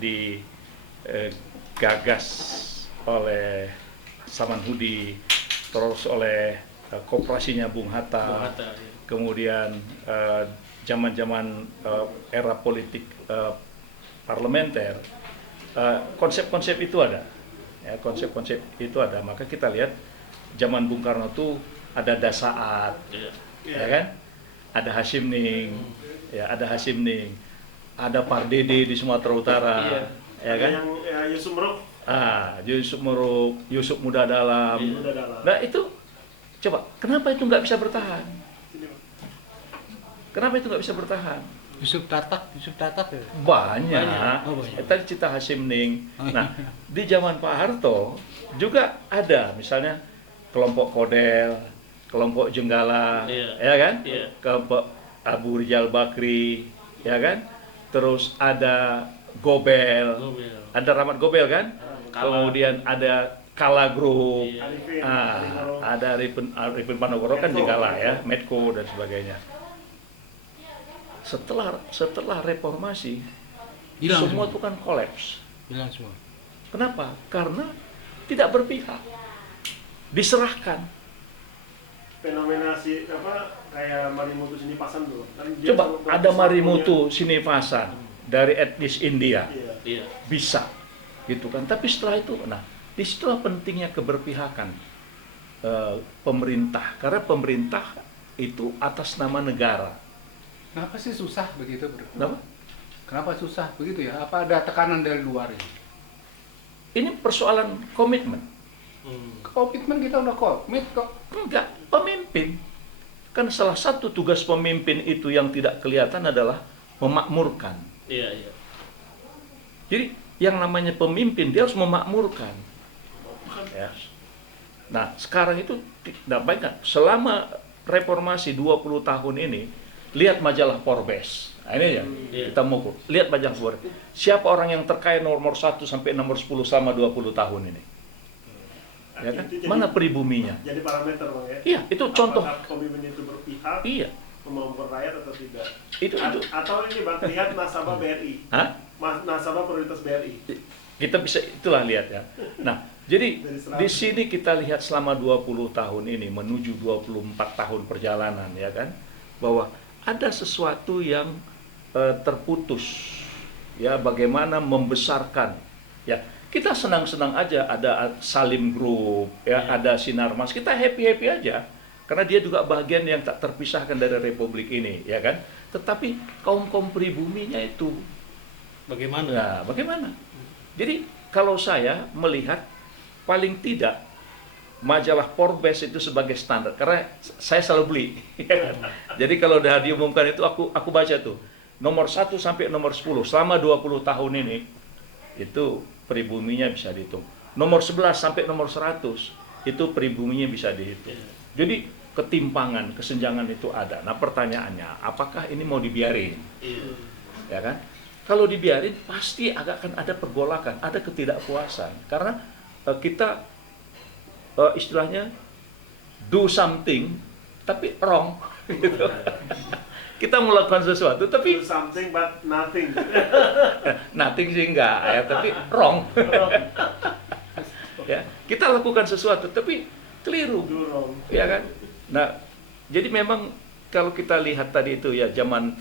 digagas oleh Samanhudi, terus oleh koperasinya Bung Hatta, ya. kemudian zaman-zaman era politik parlementer, konsep-konsep itu ada, ya, konsep-konsep itu ada. Maka kita lihat zaman Bung Karno tuh ada Dasaat, ya kan? Ada Hasimning, ya ada Hasimning, ada Pardede di Sumatera Utara, ya kan? Yang Yusuf Meruk. Yusuf Meruk, Yusuf Muda Dalam. Nah itu, coba, kenapa itu nggak bisa bertahan? Kenapa itu nggak bisa bertahan? Yusuf Tatak ya? Banyak. Oh, banyak. Tadi cerita Hasimning. Nah, di zaman Pak Harto juga ada, misalnya kelompok Kodel, kelompok Jenggala, ya kan? Kelompok Abu Rizal Bakri, ya kan? Terus ada Gobel. Ada Rahmat Gobel kan? Kemudian ada Kala Group, ada Arifin Panogoro kan Jenggala ya, Medco dan sebagainya. Setelah reformasi, Hilang semua semua. itu kan kolaps. Hilang semua. Kenapa? Karena tidak berpihak, diserahkan. Fenomena kayak Marimutu Sinipasan dulu. Coba ada Marimutu Sinipasan dari etnis India, Iya. bisa, gitu kan? Tapi setelah itu, nah, disitulah pentingnya keberpihakan pemerintah, karena pemerintah itu atas nama negara. Kenapa sih susah begitu, Bro? Kenapa? Susah begitu ya? Apa ada tekanan dari luar ini? Ini persoalan komitmen. Komitmen kita udah komit kok. Enggak, pemimpin. Kan salah satu tugas pemimpin itu yang tidak kelihatan adalah memakmurkan. Iya. Jadi yang namanya pemimpin dia harus memakmurkan. Ya. Nah, sekarang itu tidak baik kan? Selama reformasi 20 tahun ini, lihat majalah Forbes. Nah, ini ya, kita mau lihat majalah Forbes. Siapa orang yang terkaya nomor 1 sampai nomor 10 selama 20 tahun ini? Ya kan? Mana pribuminya? Jadi parameter, Bang, ya? Iya, itu contoh. Apakah pemimpin itu berpihak, Iya. memampukan rakyat atau tidak? Itu. Atau ini, Bang, lihat nasabah BRI. Hah? Nasabah prioritas BRI. Kita bisa itulah lihat ya. Nah, jadi di sini kita lihat selama 20 tahun ini menuju 24 tahun perjalanan ya kan, bahwa ada sesuatu yang terputus. Ya, bagaimana membesarkan ya. Kita senang-senang aja ada Salim Group, ya, ada Sinarmas. Kita happy-happy aja karena dia juga bagian yang tak terpisahkan dari republik ini, ya kan? Tetapi kaum-kaum pribuminya itu Bagaimana? nah, bagaimana? Jadi kalau saya melihat paling tidak majalah Forbes itu sebagai standar karena saya selalu beli. Jadi kalau udah diumumkan itu aku baca tuh nomor 1 sampai nomor 10 selama 20 tahun ini itu pribuminya bisa dihitung. Nomor 11 sampai nomor 100 itu pribuminya bisa dihitung. Jadi ketimpangan, kesenjangan itu ada. Nah, pertanyaannya, apakah ini mau dibiarin? Ya kan? Kalau dibiarin pasti akan ada pergolakan, ada ketidakpuasan. Karena kita istilahnya do something tapi wrong gitu. Kita melakukan sesuatu tapi Do something but nothing. nothing sih enggak ya, tapi wrong. Ya, kita lakukan sesuatu tapi keliru. Do wrong. Ya kan? Nah, jadi memang kalau kita lihat tadi itu ya zaman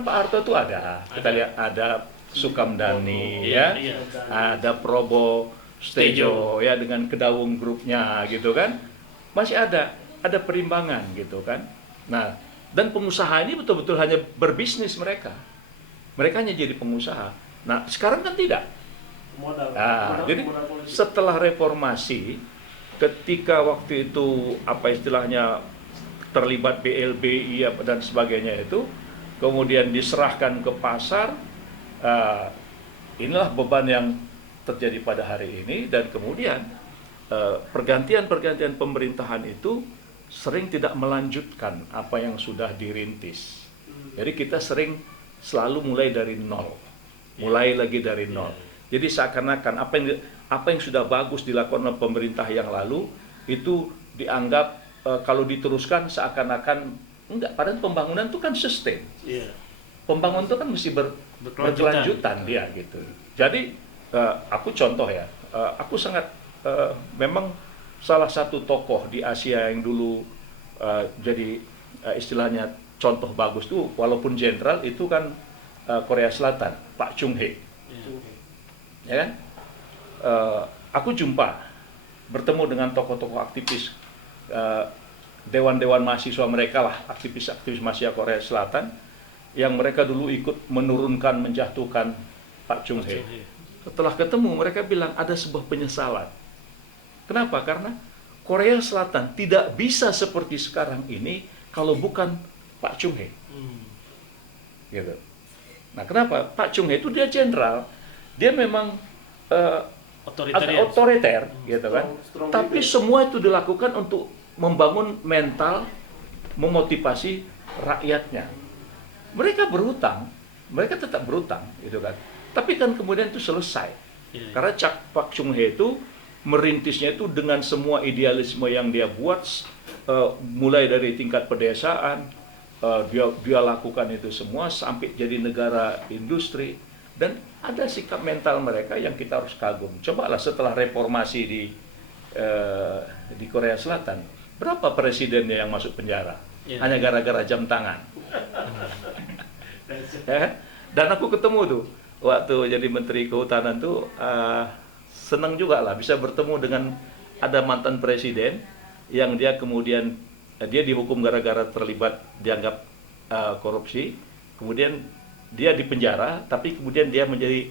Pak Harto itu ada. Kita lihat ada Sukamdani ya. Ada Probo Stejo ya dengan Kedaung grupnya gitu kan. Masih ada perimbangan gitu kan. Nah, dan pengusaha ini betul-betul hanya berbisnis mereka. Mereka hanya jadi pengusaha. Nah, sekarang kan tidak. Jadi setelah reformasi, ketika waktu itu apa istilahnya terlibat BLBI dan sebagainya itu, kemudian diserahkan ke pasar, inilah beban yang terjadi pada hari ini. Dan kemudian pergantian pemerintahan itu sering tidak melanjutkan apa yang sudah dirintis. Jadi kita sering selalu mulai dari nol, mulai lagi dari nol. Jadi seakan-akan apa yang sudah bagus dilakukan oleh pemerintah yang lalu itu dianggap kalau diteruskan seakan-akan enggak. Padahal pembangunan itu kan sustain. Pembangunan itu kan mesti berkelanjutan dia gitu. Jadi aku contoh ya, aku sangat memang salah satu tokoh di Asia yang dulu jadi istilahnya contoh bagus tuh, walaupun jenderal itu kan Korea Selatan, Pak Chung Hee, ya kan? Aku bertemu dengan tokoh-tokoh aktivis dewan-dewan mahasiswa mereka lah, aktivis-aktivis mahasiswa Korea Selatan, yang mereka dulu ikut menurunkan, menjatuhkan Pak Chung Hee. Setelah ketemu, mereka bilang ada sebuah penyesalan. Kenapa? Karena Korea Selatan tidak bisa seperti sekarang ini kalau bukan Pak Chung Hee. Gitu. Nah, kenapa? Pak Chung Hee itu dia jenderal, dia memang agak otoriter, gitu kan. Strong Tapi leader. semua itu dilakukan untuk membangun mental, memotivasi rakyatnya. Mereka berhutang, mereka tetap berhutang, gitu kan. Tapi kan kemudian itu selesai. Karena Pak Chung Hee itu merintisnya itu dengan semua idealisme yang dia buat, mulai dari tingkat pedesaan, dia lakukan itu semua sampai jadi negara industri, dan ada sikap mental mereka yang kita harus kagum. Cobalah setelah reformasi di Korea Selatan, berapa presidennya yang masuk penjara? Hanya gara-gara jam tangan. Dan aku ketemu tuh waktu jadi Menteri Kehutanan tuh, senang juga lah bisa bertemu dengan ada mantan presiden yang dia kemudian dia dihukum gara-gara terlibat dianggap korupsi, kemudian dia dipenjara, tapi kemudian dia menjadi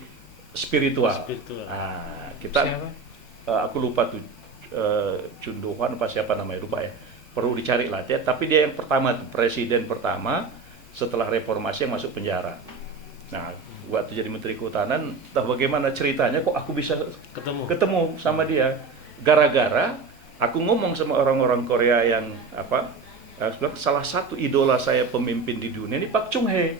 spiritual. Aku lupa tuh, Chun Do-hwan apa siapa namanya, lupa ya, perlu dicari lah ya. Tapi dia yang pertama, presiden pertama setelah reformasi yang masuk penjara. Nah, waktu jadi Menteri Kehutanan, entah bagaimana ceritanya kok aku bisa ketemu sama dia, gara-gara aku ngomong sama orang-orang Korea yang salah satu idola saya pemimpin di dunia ini Pak Chung Hee.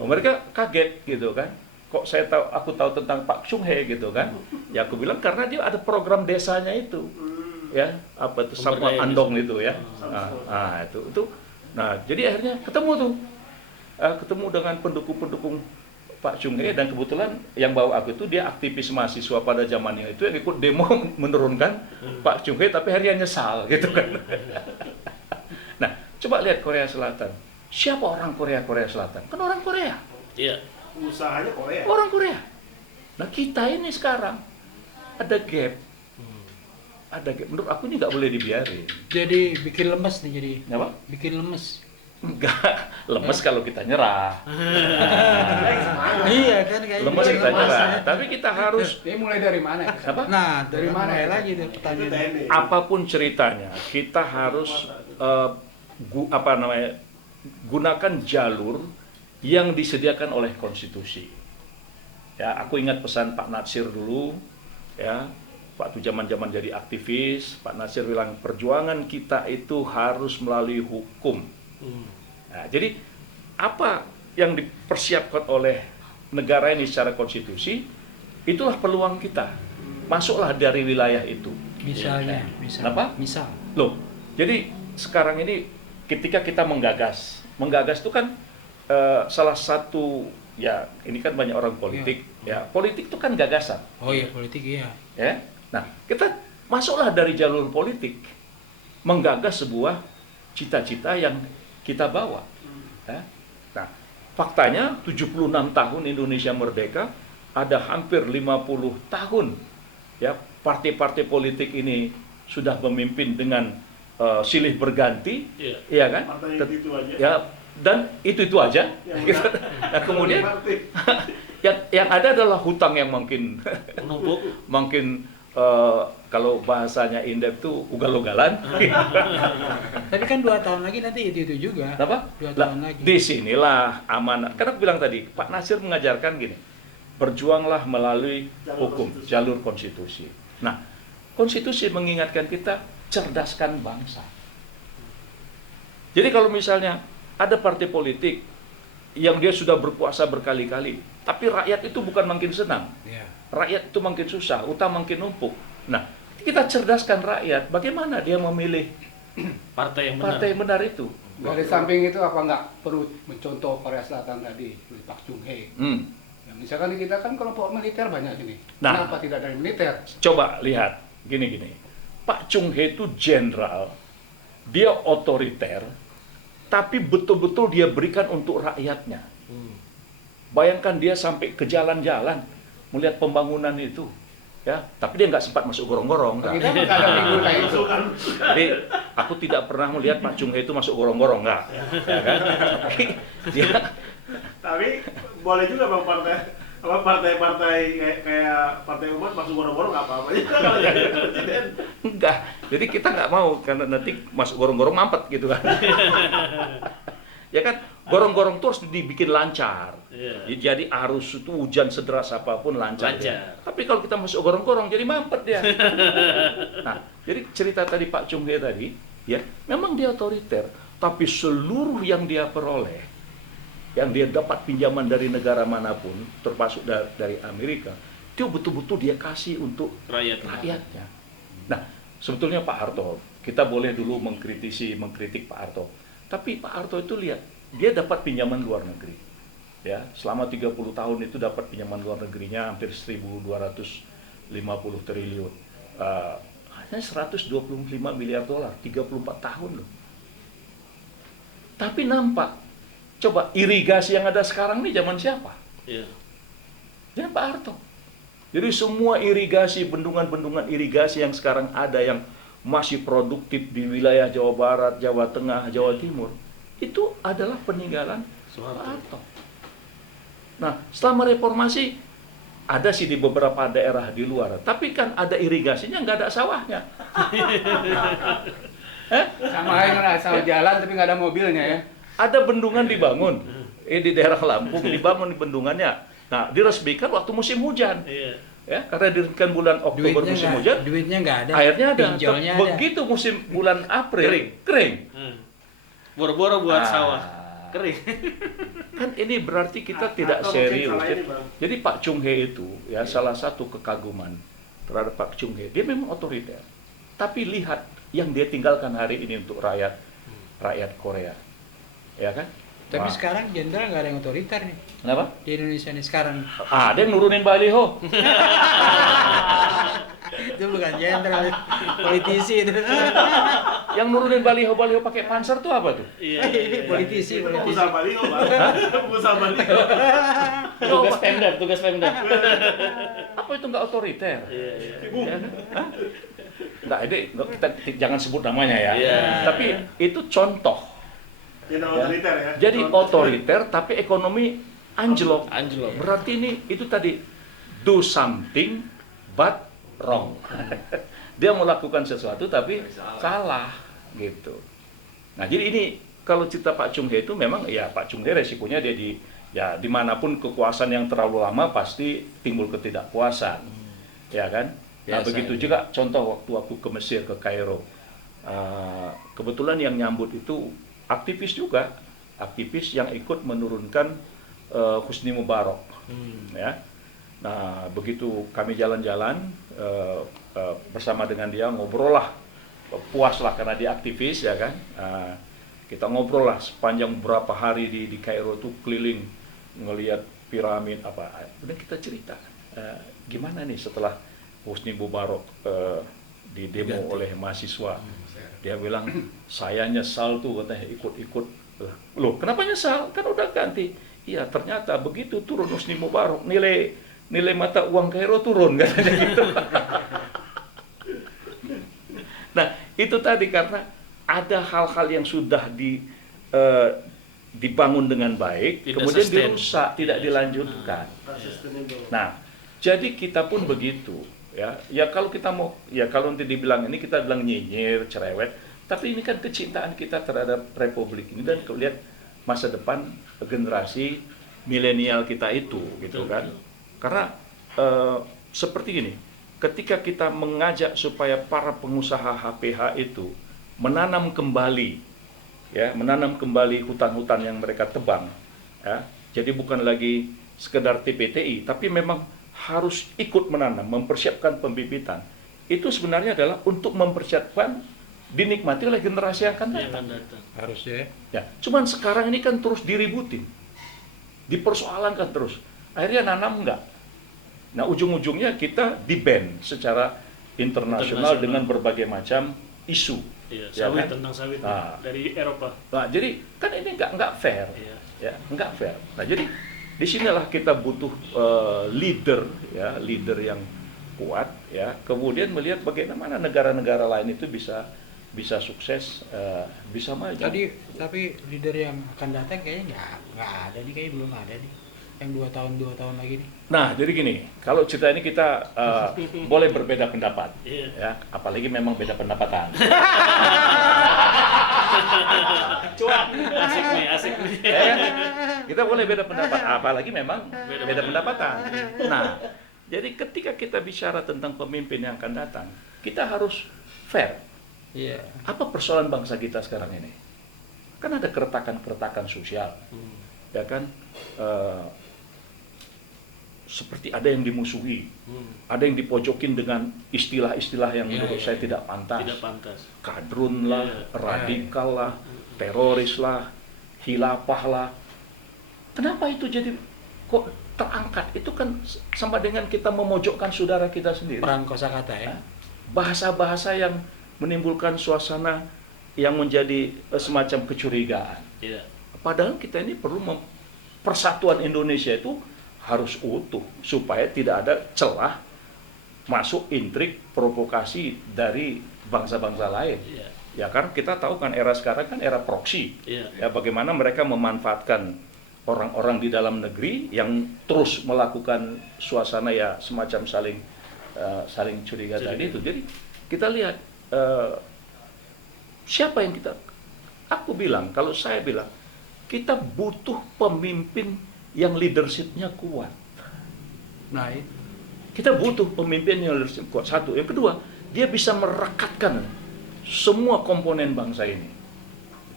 Mereka kaget gitu kan, kok aku tahu tentang Pak Chung Hee gitu kan. Ya aku bilang karena dia ada program desanya itu, ya apa itu Sampo Andong itu ya. Itu. Nah jadi akhirnya ketemu dengan pendukung-pendukung Pak Chung Hee, dan kebetulan yang bawa aku itu dia aktivis mahasiswa pada zamannya itu yang ikut demo menurunkan Pak Chung Hee, tapi akhirnya nyesal gitu kan. Nah coba lihat Korea Selatan. Siapa orang Korea Selatan? Kan orang Korea. Iya. Usahanya Korea. Orang Korea. Nah kita ini sekarang ada gap. Ada gap. Menurut aku ini nggak boleh dibiarin. Jadi bikin lemes nih jadi. Apa? Bikin lemes. Enggak, lemes kalau kita nyerah. Iya kan kayak Lemes bikin kita lemes. nyerah. Tapi kita harus Ini mulai dari mana? apa? Nah, Dari mana mulai itu? lagi deh Itu pertanyaan. TNI. Apapun ceritanya, kita harus gunakan jalur yang disediakan oleh konstitusi. Ya, aku ingat pesan Pak Natsir dulu, ya, waktu zaman-zaman jadi aktivis, Pak Natsir bilang perjuangan kita itu harus melalui hukum. Nah, jadi apa yang dipersiapkan oleh negara ini secara konstitusi, itulah peluang kita. Masuklah dari wilayah itu. Misalnya, Kenapa? misal. Loh, jadi sekarang ini ketika kita menggagas itu kan salah satu, ya ini kan banyak orang politik, ya politik itu kan gagasan. Oh iya, politik iya. Ya, nah kita masuklah dari jalur politik, menggagas sebuah cita-cita yang kita bawa. Ya. Nah, faktanya 76 tahun Indonesia merdeka, ada hampir 50 tahun ya partai-partai politik ini sudah memimpin dengan silih berganti, ya kan? Partai itu aja. Ya, dan itu aja. Ya, Gitu. Nah, kemudian Partai. yang ada adalah hutang yang makin Menumpuk. makin kalau bahasanya Indef tuh ugal-ugalan. Tapi kan 2 tahun lagi nanti itu juga. Kenapa? 2 Lah, tahun lagi. disinilah amanat. Karena aku bilang tadi, Pak Nasir mengajarkan gini, berjuanglah melalui hukum, jalur konstitusi. Nah, konstitusi mengingatkan kita, cerdaskan bangsa. Jadi kalau misalnya ada partai politik yang dia sudah berkuasa berkali-kali, tapi rakyat itu bukan makin senang, Iya. rakyat itu makin susah, utang makin numpuk. Nah, kita cerdaskan rakyat, bagaimana dia memilih Partai yang benar. partai yang benar itu. Dari samping itu apa nggak perlu mencontoh Korea Selatan tadi, seperti Pak Chung Hee. Ya, misalkan di kita kan kelompok militer banyak sini. Nah. Kenapa tidak dari militer? Coba lihat, gini. Pak Chung Hee itu jenderal, dia otoriter, tapi betul-betul dia berikan untuk rakyatnya. Bayangkan dia sampai ke jalan-jalan, melihat pembangunan itu. Ya, tapi dia nggak sempat masuk gorong-gorong. nggak. Kita nggak ada figur kayak itu. Jadi aku tidak pernah melihat Pak Chung Hee itu masuk gorong-gorong, nggak. Ya kan? Tapi dia Tapi boleh juga bang partai-partai kayak partai umat masuk gorong-gorong nggak apa-apa. Kalau jadi presiden. enggak. Jadi kita nggak mau karena nanti masuk gorong-gorong mampet gitu kan. Ya kan, gorong-gorong terus dibikin lancar. Iya. Jadi arus itu hujan sederas apapun lancar. Lancar. Tapi kalau kita masuk gorong-gorong jadi mampet dia. Nah, jadi cerita tadi Pak Chung Hee tadi, ya, memang dia otoriter, tapi seluruh yang dia peroleh, yang dia dapat pinjaman dari negara manapun, termasuk dari Amerika, itu betul-betul dia kasih untuk rakyatnya. Nah, sebetulnya Pak Harto, kita boleh dulu mengkritik Pak Harto. Tapi Pak Harto itu lihat, dia dapat pinjaman luar negeri. Ya, selama 30 tahun itu dapat pinjaman luar negerinya hampir 1.250 triliun. Hanya 125 miliar dolar, 34 tahun loh. Tapi nampak, coba irigasi yang ada sekarang ini zaman siapa? Iya. Ya Pak Harto. Jadi semua irigasi, bendungan-bendungan irigasi yang sekarang ada yang masih produktif di wilayah Jawa Barat, Jawa Tengah, Jawa Timur, itu adalah peninggalan Pak Harto. Nah, selama reformasi ada sih di beberapa daerah di luar, tapi kan ada irigasinya, nggak ada sawahnya. Sama halnya asal jalan tapi nggak ada mobilnya ya. Ada bendungan dibangun di daerah Lampung, dibangun bendungannya. Nah, diresmikan waktu musim hujan. Iya. Ya, karena diresmikan bulan Oktober musim hujan, duitnya nggak ada, airnya ada. pinjolnya ada. Begitu musim bulan April kering. Boro-boro buat Ah. sawah kering. Kan ini berarti kita Atau tidak mungkin serius. salah ini, Bang. Jadi Pak Chung Hee itu ya salah satu kekaguman terhadap Pak Chung Hee. Dia memang otoriter. Tapi lihat yang dia tinggalkan hari ini untuk rakyat Korea. Ya kan? Tapi Wah. sekarang jenderal nggak ada yang otoriter nih Kenapa? di Indonesia nih sekarang. Ada yang nurunin baliho. Itu bukan jenderal, politisi itu. Yang nurunin baliho pakai panser tuh apa tuh? Iya. Politisi, Itu politisi. pengusaha baliho bang. Pengusaha baliho. Tugas Pemda. Apa itu nggak otoriter? Iya, iya. Ya kan? Hah? Nggak, ini kita jangan sebut namanya ya. Iya. Tapi itu contoh. Jadi Ya. otoriter ya. Jadi otoriter tapi ekonomi anjlok. Anjlok. Berarti itu tadi do something but wrong. Dia melakukan sesuatu tapi salah gitu. Nah, jadi ini kalau cerita Pak Chung Hee itu memang ya Pak Chung Hee resikonya dia dimanapun kekuasaan yang terlalu lama pasti timbul ketidakpuasan. Ya kan? Nah, Biasa begitu ini. juga contoh waktu aku ke Mesir, ke Kairo. Kebetulan yang nyambut itu aktivis juga, aktivis yang ikut menurunkan Husni Mubarak. Ya. Nah, begitu kami jalan-jalan bersama dengan dia, ngobrol lah, puas lah karena dia aktivis ya kan. Kita ngobrol lah sepanjang beberapa hari di Kairo tuh keliling ngelihat piramid apa. Kemudian kita cerita gimana nih setelah Husni Mubarak di demo oleh mahasiswa. Dia bilang, saya nyesal tuh katanya ikut-ikut. Loh, kenapa nyesal? Kan udah ganti. Iya, ternyata begitu turun Husni Mubarak, nilai mata uang Kairo turun katanya gitu. Nah, itu tadi karena ada hal-hal yang sudah dibangun dengan baik, Tidak kemudian sustain. dirusak, tidak dilanjutkan. Sustainable. Nah, jadi kita pun begitu. Ya kalau kita mau, ya kalau nanti dibilang ini kita bilang nyinyir, cerewet, tapi ini kan kecintaan kita terhadap Republik ini dan lihat masa depan generasi milenial kita itu, gitu kan? Karena seperti ini, ketika kita mengajak supaya para pengusaha HPH itu menanam kembali hutan-hutan yang mereka tebang, ya, jadi bukan lagi sekedar TPTI, tapi memang harus ikut menanam, mempersiapkan pembibitan. Itu sebenarnya adalah untuk mempersiapkan dinikmati oleh generasi yang akan Yang datang. akan datang. Harusnya. Ya, cuman sekarang ini kan terus diributin, dipersoalankan terus. Akhirnya nanam enggak. Nah, ujung-ujungnya kita di-ban secara internasional dengan berbagai macam isu. Iya, Ya sawit, kan? tentang sawit Ah. dari Eropa. Nah, jadi kan ini nggak fair, Iya. ya nggak fair. Nah, jadi disinilah kita butuh leader, ya leader yang kuat, ya. Kemudian melihat bagaimana negara-negara lain itu bisa sukses, bisa maju. Tapi leader yang akan datang kayaknya nggak ada nih, kayaknya belum ada nih. Yang 2 tahun lagi nih. Nah, jadi gini, kalau cerita ini kita boleh berbeda pendapat, Iya. ya, apalagi memang beda pendapatan. Asik nih, asik nih. Ya kan? Kita boleh beda pendapat, apalagi memang beda pendapatan. Nah, jadi ketika kita bicara tentang pemimpin yang akan datang, kita harus fair. Iya. Apa persoalan bangsa kita sekarang ini? Kan ada keretakan-keretakan sosial, ya kan? Seperti ada yang dimusuhi, ada yang dipojokin dengan istilah-istilah yang menurut saya tidak pantas. Tidak pantas. Kadrun lah, Iya. radikal lah, teroris lah, hilafah lah. Kenapa itu jadi kok terangkat? Itu kan sama dengan kita memojokkan saudara kita sendiri. Perang kosakata ya. Bahasa-bahasa yang menimbulkan suasana yang menjadi semacam kecurigaan. Iya. Padahal kita ini perlu persatuan Indonesia itu harus utuh supaya tidak ada celah masuk intrik provokasi dari bangsa-bangsa lain. Iya. Ya kan kita tahu kan era sekarang kan era proksi. Iya. Ya bagaimana mereka memanfaatkan orang-orang di dalam negeri yang terus melakukan suasana ya semacam saling curiga tadi itu. Jadi kita lihat siapa yang aku bilang, kalau saya bilang kita butuh pemimpin yang leadership-nya kuat. Nah, itu. Kita butuh pemimpin yang leadership kuat. Satu, yang kedua, dia bisa merekatkan semua komponen bangsa ini.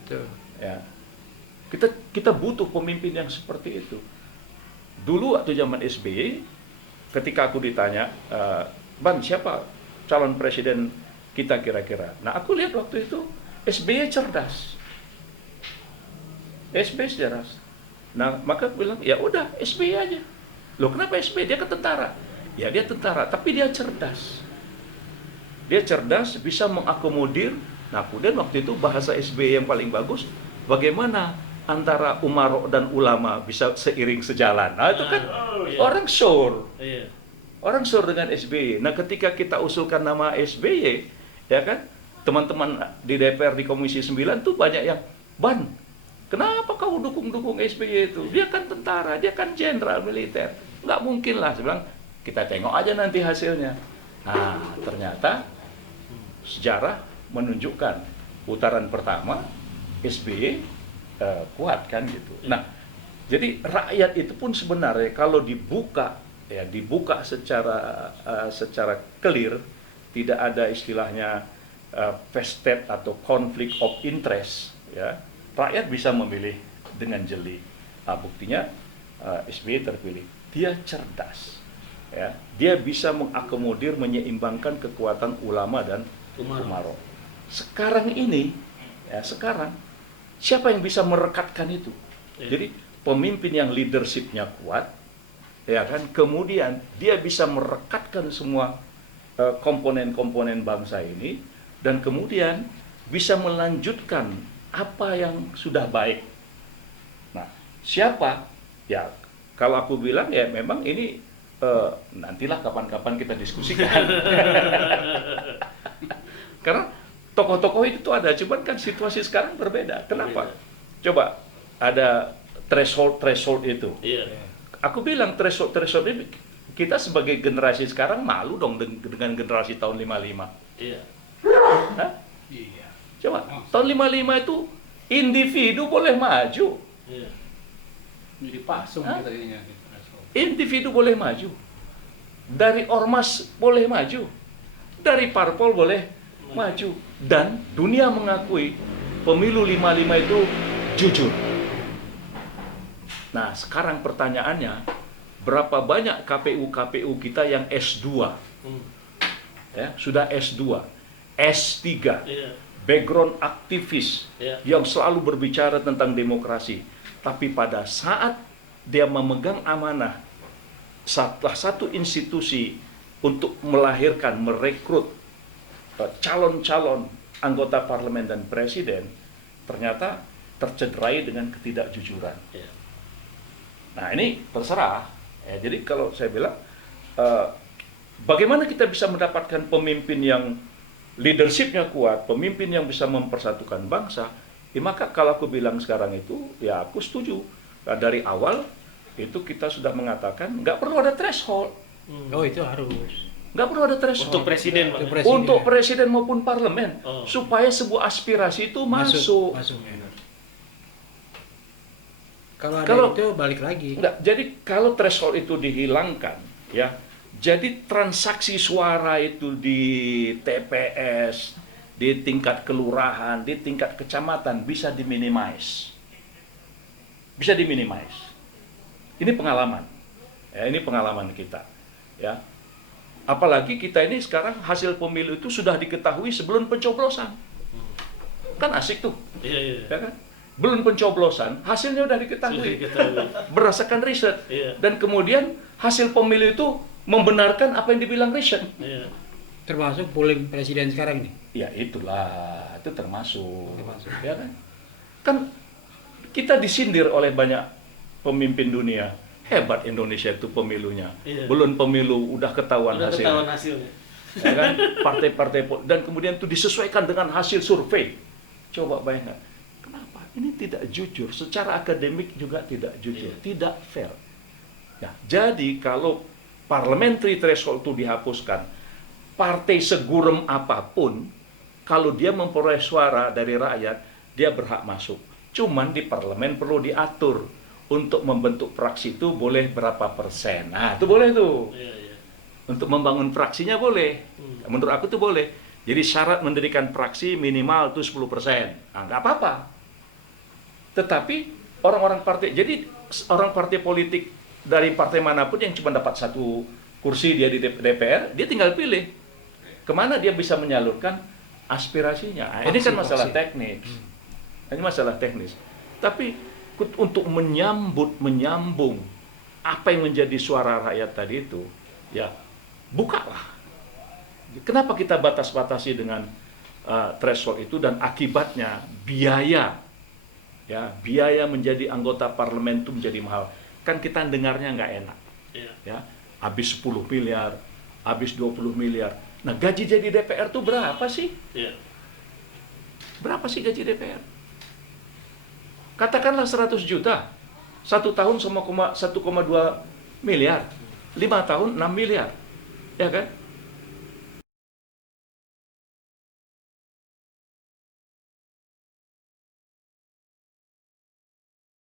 Betul. Ya. Kita butuh pemimpin yang seperti itu. Dulu waktu zaman SBY, ketika aku ditanya, Ban, siapa calon presiden kita kira-kira? Nah, aku lihat waktu itu SBY cerdas. SBY cerdas. Nah, maka aku bilang, ya udah SBY aja. Loh, kenapa SBY? Dia kan tentara. Ya, dia tentara, tapi dia cerdas. Dia cerdas, bisa mengakomodir. Nah, kemudian waktu itu bahasa SBY yang paling bagus, bagaimana antara umaro dan ulama bisa seiring sejalan. Nah, itu kan Iya. orang sure. Iya. Orang sure dengan SBY. Nah, ketika kita usulkan nama SBY, ya kan, teman-teman di DPR di Komisi 9 tuh banyak yang, Ban, kenapa kau dukung SBY itu? Dia kan tentara, dia kan jenderal militer. Nggak mungkin lah. Saya bilang, kita tengok aja nanti hasilnya. Nah, ternyata sejarah menunjukkan putaran pertama SBY kuat kan gitu. Nah, jadi rakyat itu pun sebenarnya kalau dibuka secara clear, tidak ada istilahnya vested atau conflict of interest, ya. Rakyat bisa memilih dengan jeli. Buktinya SBY terpilih. Dia cerdas, ya. Dia bisa mengakomodir, menyeimbangkan kekuatan ulama dan umaro. Sekarang ini, ya sekarang siapa yang bisa merekatkan itu? Jadi pemimpin yang leadership-nya kuat, ya kan. Kemudian dia bisa merekatkan semua komponen-komponen bangsa ini, dan kemudian bisa melanjutkan apa yang sudah baik. Nah, siapa? Ya, kalau aku bilang ya memang ini nantilah kapan-kapan kita diskusikan. Karena tokoh-tokoh itu tuh ada, cuman kan situasi sekarang berbeda. Kenapa? Coba ada threshold itu. Iya. Aku bilang threshold ini kita sebagai generasi sekarang malu dong dengan generasi tahun 55. Iya. Hah? Iya. Coba, tahun 55 itu individu boleh maju. Iya. Jadi pasung Hah? kita ininya. Gitu. Individu boleh maju. Dari ormas boleh maju. Dari parpol boleh maju. Dan dunia mengakui pemilu 55 itu jujur. Nah, sekarang pertanyaannya, berapa banyak KPU kita yang S2? Ya, sudah S2, S3, Iya. background aktivis Ya. yang selalu berbicara tentang demokrasi. Tapi pada saat dia memegang amanah salah satu institusi untuk melahirkan, merekrut calon-calon anggota parlemen dan presiden, ternyata tercederai dengan ketidakjujuran. Ya. Nah ini terserah. Ya, jadi kalau saya bilang, bagaimana kita bisa mendapatkan pemimpin yang leadershipnya kuat, pemimpin yang bisa mempersatukan bangsa, ya maka kalau aku bilang sekarang itu, ya aku setuju. Nah, dari awal itu kita sudah mengatakan nggak perlu ada threshold, Oh itu harus. nggak perlu ada threshold. Untuk presiden, Pak. Untuk presiden. Untuk presiden maupun parlemen, Oh. supaya sebuah aspirasi itu masuk. Masuk. Ya. Kalau ada Kalau- itu balik lagi. Enggak, jadi kalau threshold itu dihilangkan, ya, jadi transaksi suara itu di TPS, di tingkat kelurahan, di tingkat kecamatan bisa diminimize. Bisa diminimize. Ini pengalaman. Ya, ini pengalaman kita. Ya. Apalagi kita ini sekarang hasil pemilu itu sudah diketahui sebelum pencoblosan. Kan asik tuh, Iya, iya. ya kan? Belum pencoblosan, hasilnya udah Sudah diketahui. diketahui. Berdasarkan riset. Iya. Dan kemudian hasil pemilu itu membenarkan apa yang dibilang riset. Iya. Termasuk polling presiden sekarang nih. Ya itulah, itu termasuk. Termasuk. Ya kan? Kan kita disindir oleh banyak pemimpin dunia. Hebat Indonesia itu pemilunya. Iya. Belum pemilu udah ketahuan Udah hasilnya. ketahuan hasilnya. Ya kan? Dan kemudian itu disesuaikan dengan hasil survei. Coba bayangkan. Kenapa? Ini tidak jujur. Secara akademik juga tidak jujur. Iya. Tidak fair. Nah, jadi kalau parliamentary threshold itu dihapuskan, partai segurem apapun, kalau dia memperoleh suara dari rakyat, dia berhak masuk. Cuman di parlemen perlu diatur. Untuk membentuk fraksi itu boleh berapa persen. Nah, itu boleh tuh. Iya, iya. Untuk membangun fraksinya boleh. Menurut aku tuh boleh. Jadi syarat mendirikan fraksi minimal itu 10%. Nah, nggak apa-apa. Tetapi orang-orang partai, jadi orang partai politik dari partai manapun yang cuma dapat satu kursi dia di DPR, dia tinggal pilih kemana dia bisa menyalurkan aspirasinya. Nah, ini kan masalah teknis. Ini masalah teknis. Tapi untuk menyambung apa yang menjadi suara rakyat tadi itu, ya bukalah. Kenapa kita batas-batasi dengan threshold itu, dan akibatnya biaya, ya biaya menjadi anggota parlemen itu menjadi mahal. Kan kita dengarnya nggak enak, Iya. ya habis 10 miliar, habis 20 miliar. Nah gaji jadi DPR tuh berapa sih? Iya. Berapa sih gaji DPR? Katakanlah 100 juta, 1 tahun sama 1,2 miliar, 5 tahun 6 miliar, ya kan?